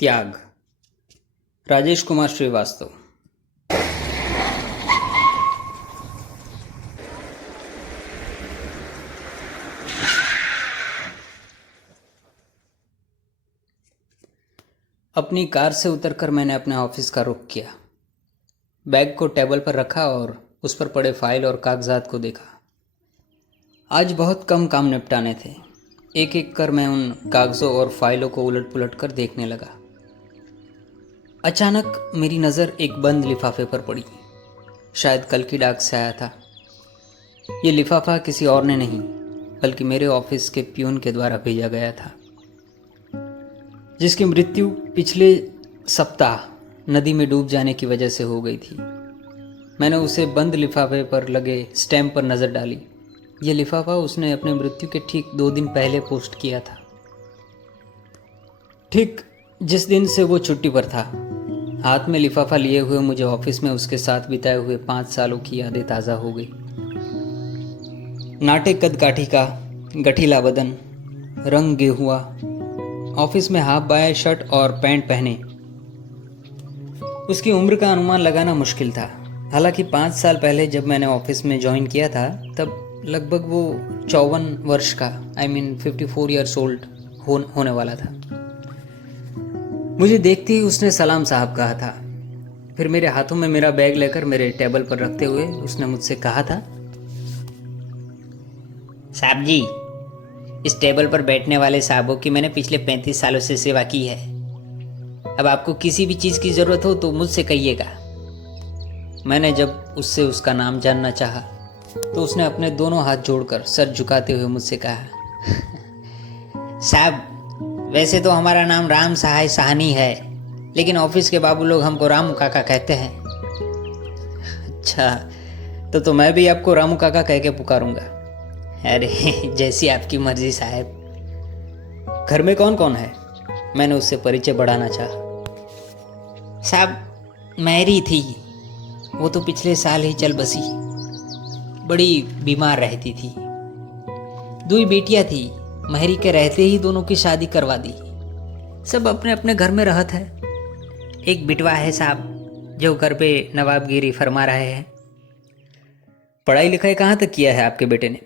त्याग। राजेश कुमार श्रीवास्तव। अपनी कार से उतरकर मैंने अपने ऑफिस का रुख किया। बैग को टेबल पर रखा और उस पर पड़े फाइल और कागजात को देखा। आज बहुत कम काम निपटाने थे। एक एक कर मैं उन कागज़ों और फाइलों को उलट पुलट कर देखने लगा। अचानक मेरी नज़र एक बंद लिफाफे पर पड़ी। शायद कल की डाक से आया था। ये लिफाफा किसी और ने नहीं बल्कि मेरे ऑफिस के प्यून के द्वारा भेजा गया था, जिसकी मृत्यु पिछले सप्ताह नदी में डूब जाने की वजह से हो गई थी। मैंने उसे बंद लिफाफे पर लगे स्टैम्प पर नज़र डाली। यह लिफाफा उसने अपने मृत्यु के ठीक 2 दिन पहले पोस्ट किया था, ठीक जिस दिन से वो छुट्टी पर था। हाथ में लिफाफा लिए हुए मुझे ऑफिस में उसके साथ बिताए हुए 5 सालों की यादें ताज़ा हो गई। नाटे कद काठी का, गठीला बदन, रंग गेहुआ, ऑफिस में हाफ बाय शर्ट और पैंट पहने। उसकी उम्र का अनुमान लगाना मुश्किल था। हालांकि 5 साल पहले जब मैंने ऑफिस में ज्वाइन किया था तब लगभग वो 54 वर्ष का, 54 ईयर्स ओल्ड होने वाला था। मुझे देखते ही उसने सलाम साहब कहा था। फिर मेरे हाथों में मेरा बैग लेकर मेरे टेबल पर रखते हुए उसने मुझसे कहा था, साहब जी, इस टेबल पर बैठने वाले साहबों की मैंने पिछले 35 सालों से सेवा की है। अब आपको किसी भी चीज़ की ज़रूरत हो तो मुझसे कहिएगा। मैंने जब उससे उसका नाम जानना चाहा तो उसने अपने दोनों हाथ जोड़कर सर झुकाते हुए मुझसे कहा, साहब, वैसे तो हमारा नाम राम सहाय साहनी है, लेकिन ऑफिस के बाबू लोग हमको रामू काका कहते हैं। अच्छा, तो मैं भी आपको रामू काका कह के पुकारूंगा। अरे जैसी आपकी मर्जी साहब। घर में कौन कौन है? मैंने उससे परिचय बढ़ाना चाहा। साहब, मैरी थी, वो तो पिछले साल ही चल बसी। बड़ी बीमार रहती थी। 2 बेटियां थी, महरी के रहते ही दोनों की शादी करवा दी। सब अपने अपने घर में रहत है। एक बिटवा है साहब, जो घर पे नवाबगिरी फरमा रहे हैं। पढ़ाई लिखाई कहाँ तक किया है आपके बेटे ने?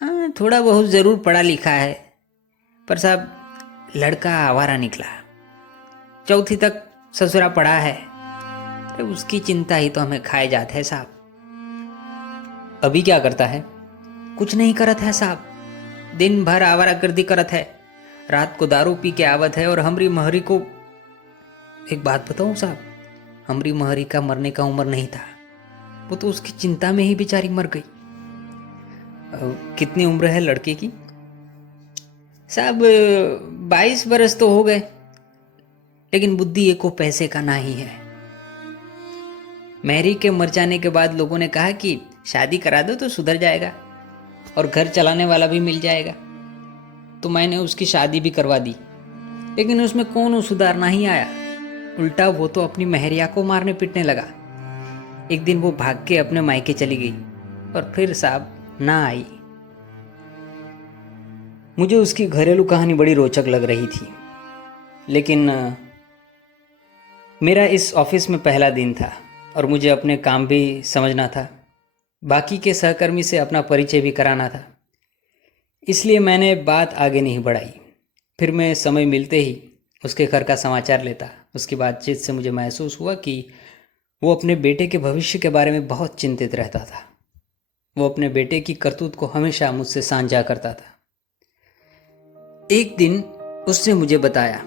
हाँ, थोड़ा बहुत ज़रूर पढ़ा लिखा है, पर साहब लड़का आवारा निकला। 4वीं तक ससुरा पढ़ा है। अरे उसकी चिंता ही तो हमें खाए जाते है साहब। अभी क्या करता है? कुछ नहीं करत है साहब, दिन भर आवारागर्दी करत है। रात को दारू पी के आवत है। और हमरी महरी को एक बात बताऊं साहब, हमरी महरी का मरने का उम्र नहीं था, वो तो उसकी चिंता में ही बेचारी मर गई। कितनी उम्र है लड़के की? साहब 22 बरस तो हो गए, लेकिन बुद्धि एको पैसे का नहीं है। मैरी के मर जाने के बाद लोगों ने कहा कि शादी करा दो तो सुधर जाएगा और घर चलाने वाला भी मिल जाएगा। तो मैंने उसकी शादी भी करवा दी, लेकिन उसमें कौन सुधार नहीं आया। उल्टा वो तो अपनी महरिया को मारने पीटने लगा। एक दिन वो भाग के अपने मायके चली गई और फिर साहब ना आई। मुझे उसकी घरेलू कहानी बड़ी रोचक लग रही थी, लेकिन मेरा इस ऑफिस में पहला दिन था और मुझे अपने काम भी समझना था। बाकी के सहकर्मी से अपना परिचय भी कराना था, इसलिए मैंने बात आगे नहीं बढ़ाई। फिर मैं समय मिलते ही उसके घर का समाचार लेता। उसकी बातचीत से मुझे महसूस हुआ कि वो अपने बेटे के भविष्य के बारे में बहुत चिंतित रहता था। वो अपने बेटे की करतूत को हमेशा मुझसे साझा करता था। एक दिन उसने मुझे बताया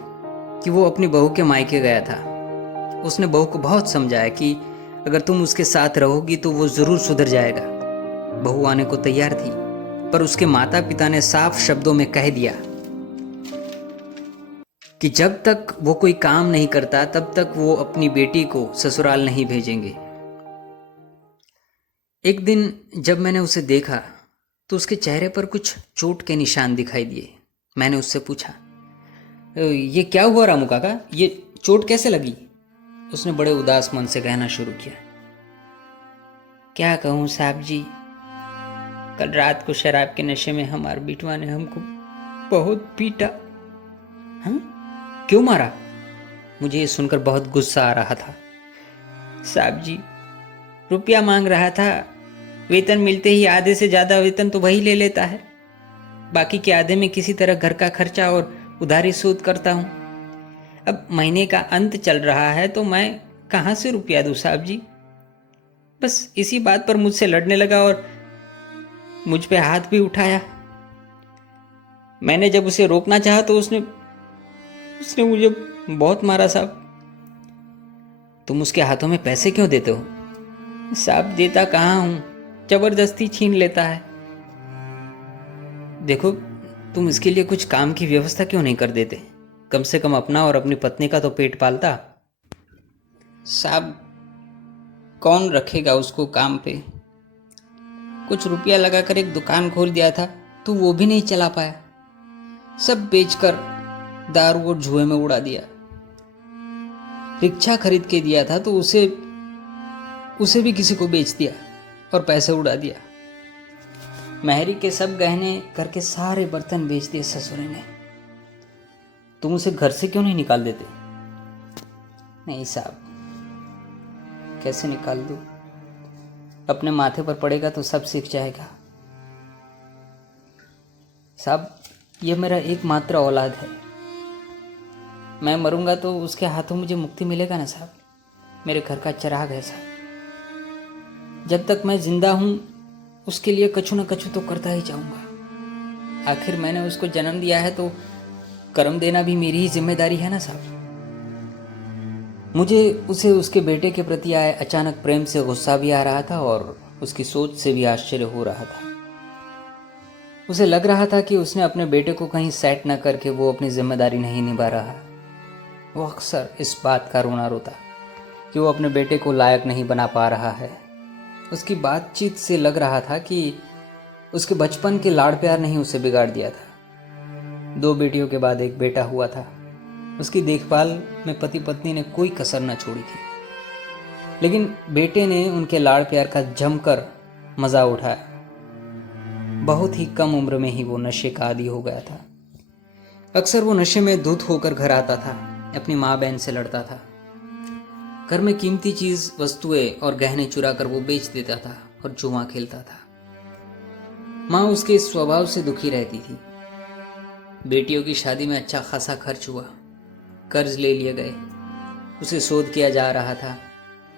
कि वो अपनी बहू के मायके गया था। उसने बहू को बहुत समझाया कि अगर तुम उसके साथ रहोगी तो वो ज़रूर सुधर जाएगा। बहू आने को तैयार थी, पर उसके माता पिता ने साफ शब्दों में कह दिया कि जब तक वो कोई काम नहीं करता तब तक वो अपनी बेटी को ससुराल नहीं भेजेंगे। एक दिन जब मैंने उसे देखा तो उसके चेहरे पर कुछ चोट के निशान दिखाई दिए। मैंने उससे पूछा, ये क्या हुआ रामू काका, ये चोट कैसे लगी? उसने बड़े उदास मन से कहना शुरू किया, क्या कहूँ साहब जी, कल रात को शराब के नशे में हमारे बिटवा ने हमको बहुत पीटा। हाँ? क्यों मारा? मुझे ये सुनकर बहुत गुस्सा आ रहा था। साहब जी, रुपया मांग रहा था, वेतन मिलते ही आधे से ज़्यादा वेतन तो वही ले लेता है, बाकी के आधे में किसी तरह घर का खर्चा और उधारी शोध करता हूँ। अब महीने का अंत चल रहा है तो मैं कहाँ से रुपया दूँ साहब जी। बस इसी बात पर मुझसे लड़ने लगा और मुझ पे हाथ भी उठाया। मैंने जब उसे रोकना चाहा तो उसने मुझे बहुत मारा। साहब, तुम उसके हाथों में पैसे क्यों देते हो? साहब, देता कहाँ हूँ, जबरदस्ती छीन लेता है। देखो, तुम इसके लिए कुछ काम की व्यवस्था क्यों नहीं कर देते? कम से कम अपना और अपनी पत्नी का तो पेट पालता। साहब, कौन रखेगा उसको काम पे? कुछ रुपया लगाकर एक दुकान खोल दिया था तो वो भी नहीं चला पाया, सब बेचकर दारू और जुए में उड़ा दिया। रिक्शा खरीद के दिया था तो उसे भी किसी को बेच दिया और पैसे उड़ा दिया। मेहरी के सब गहने, घर के सारे बर्तन बेच दिए ससुरे ने। तुम उसे घर से क्यों नहीं निकाल देते? नहीं साहब, कैसे निकाल दूं? अपने माथे पर पड़ेगा तो सब सीख जाएगा। साहब, यह मेरा एकमात्र औलाद है। मैं मरूंगा तो उसके हाथों मुझे मुक्ति मिलेगा ना साहब? मेरे घर का चिराग है साहब। जब तक मैं जिंदा हूं उसके लिए कछु न कछु तो करता ही जाऊंगा। आखिर मैंने उसको जन्म दिया है तो कर्म देना भी मेरी ही जिम्मेदारी है ना साहब। मुझे उसे उसके बेटे के प्रति आए अचानक प्रेम से गुस्सा भी आ रहा था और उसकी सोच से भी आश्चर्य हो रहा था। उसे लग रहा था कि उसने अपने बेटे को कहीं सेट न करके वो अपनी जिम्मेदारी नहीं निभा रहा। वो अक्सर इस बात का रोना रोता कि वो अपने बेटे को लायक नहीं बना पा रहा है। उसकी बातचीत से लग रहा था कि उसके बचपन के लाड़ प्यार नहीं उसे बिगाड़ दिया था। 2 बेटियों के बाद एक बेटा हुआ था। उसकी देखभाल में पति पत्नी ने कोई कसर न छोड़ी थी, लेकिन बेटे ने उनके लाड़ प्यार का जमकर मजा उठाया। बहुत ही कम उम्र में ही वो नशे का आदी हो गया था। अक्सर वो नशे में धुत होकर घर आता था, अपनी माँ बहन से लड़ता था। घर में कीमती चीज, वस्तुएं और गहने चुरा कर वो बेच देता था और जुआ खेलता था। माँ उसके इस स्वभाव से दुखी रहती थी। बेटियों की शादी में अच्छा खासा खर्च हुआ, कर्ज ले लिए गए, उसे शोध किया जा रहा था।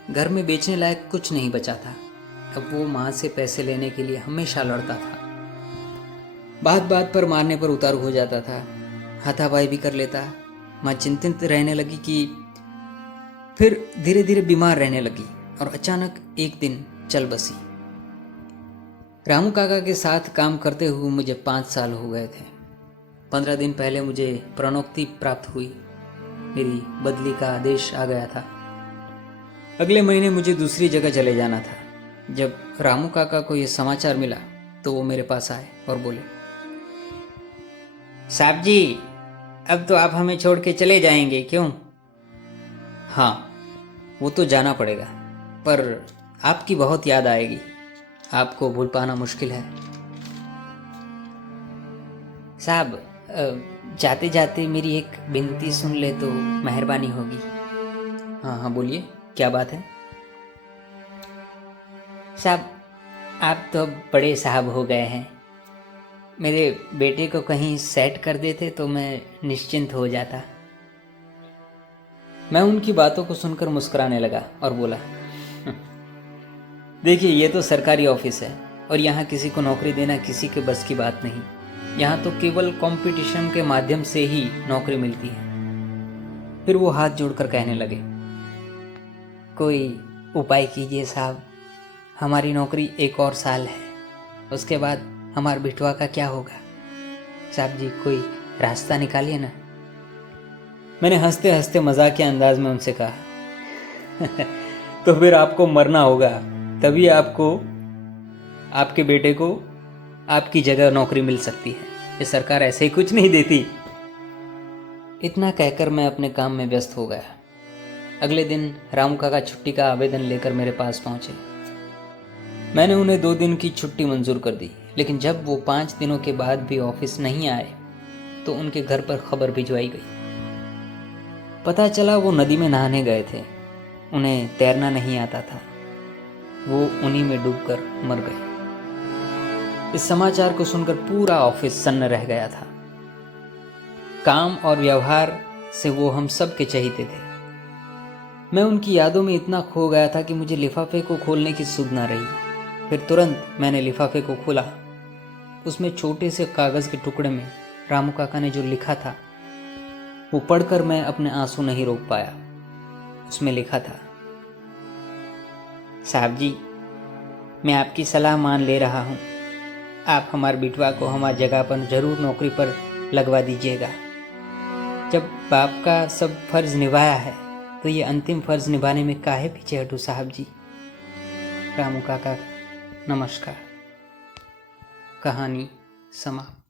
घर में बेचने लायक कुछ नहीं बचा था। अब वो माँ से पैसे लेने के लिए हमेशा लड़ता था। बात बात पर मारने पर उतारू हो जाता था, हाथापाई भी कर लेता। माँ चिंतित रहने लगी कि फिर धीरे धीरे बीमार रहने लगी और अचानक एक दिन चल बसी। रामू काका के साथ काम करते हुए मुझे 5 साल हो गए थे। 15 दिन पहले मुझे प्रणोक्ति प्राप्त हुई। मेरी बदली का आदेश आ गया था। अगले महीने मुझे दूसरी जगह चले जाना था। जब रामू काका को यह समाचार मिला तो वो मेरे पास आए और बोले, साहब जी, अब तो आप हमें छोड़ के चले जाएंगे, क्यों? हाँ, वो तो जाना पड़ेगा, पर आपकी बहुत याद आएगी। आपको भूल पाना मुश्किल है। साहब, जाते जाते मेरी एक विनती सुन ले तो मेहरबानी होगी। हाँ हाँ, बोलिए, क्या बात है? साहब, आप तो अब बड़े साहब हो गए हैं। मेरे बेटे को कहीं सेट कर देते तो मैं निश्चिंत हो जाता। मैं उनकी बातों को सुनकर मुस्कुराने लगा और बोला, देखिए, ये तो सरकारी ऑफिस है और यहाँ किसी को नौकरी देना किसी के बस की बात नहीं। यहाँ तो केवल कंपटीशन के माध्यम से ही नौकरी मिलती है। फिर वो हाथ जोड़कर कहने लगे, कोई उपाय कीजिए साहब, हमारी नौकरी 1 और साल है, उसके बाद हमारे बिटवा का क्या होगा? साहब जी, कोई रास्ता निकालिए ना। मैंने हंसते हंसते मजाक के अंदाज में उनसे कहा, तो फिर आपको मरना होगा, तभी आपको, आपके बेटे को आपकी जगह नौकरी मिल सकती है। ये सरकार ऐसे ही कुछ नहीं देती। इतना कहकर मैं अपने काम में व्यस्त हो गया। अगले दिन रामू काका छुट्टी का आवेदन लेकर मेरे पास पहुंचे। मैंने उन्हें 2 दिन की छुट्टी मंजूर कर दी, लेकिन जब वो 5 दिनों के बाद भी ऑफिस नहीं आए तो उनके घर पर खबर भिजवाई गई। पता चला वो नदी में नहाने गए थे। उन्हें तैरना नहीं आता था। वो उन्हीं में डूबकर मर गए। इस समाचार को सुनकर पूरा ऑफिस सन्न रह गया था। काम और व्यवहार से वो हम सब के चहीते थे। मैं उनकी यादों में इतना खो गया था कि मुझे लिफाफे को खोलने की सुध ना रही। फिर तुरंत मैंने लिफाफे को खोला। उसमें छोटे से कागज़ के टुकड़े में रामू काका ने जो लिखा था वो पढ़कर मैं अपने आंसू नहीं रोक पाया। उसमें लिखा था, साहब जी, मैं आपकी सलाह मान ले रहा हूँ। आप हमारे बिटवा को हमारी जगह पर जरूर नौकरी पर लगवा दीजिएगा। जब बाप का सब फर्ज निभाया है तो ये अंतिम फर्ज निभाने में काहे पीछे हटूँ साहब जी। रामू काका, नमस्कार। कहानी समाप्त।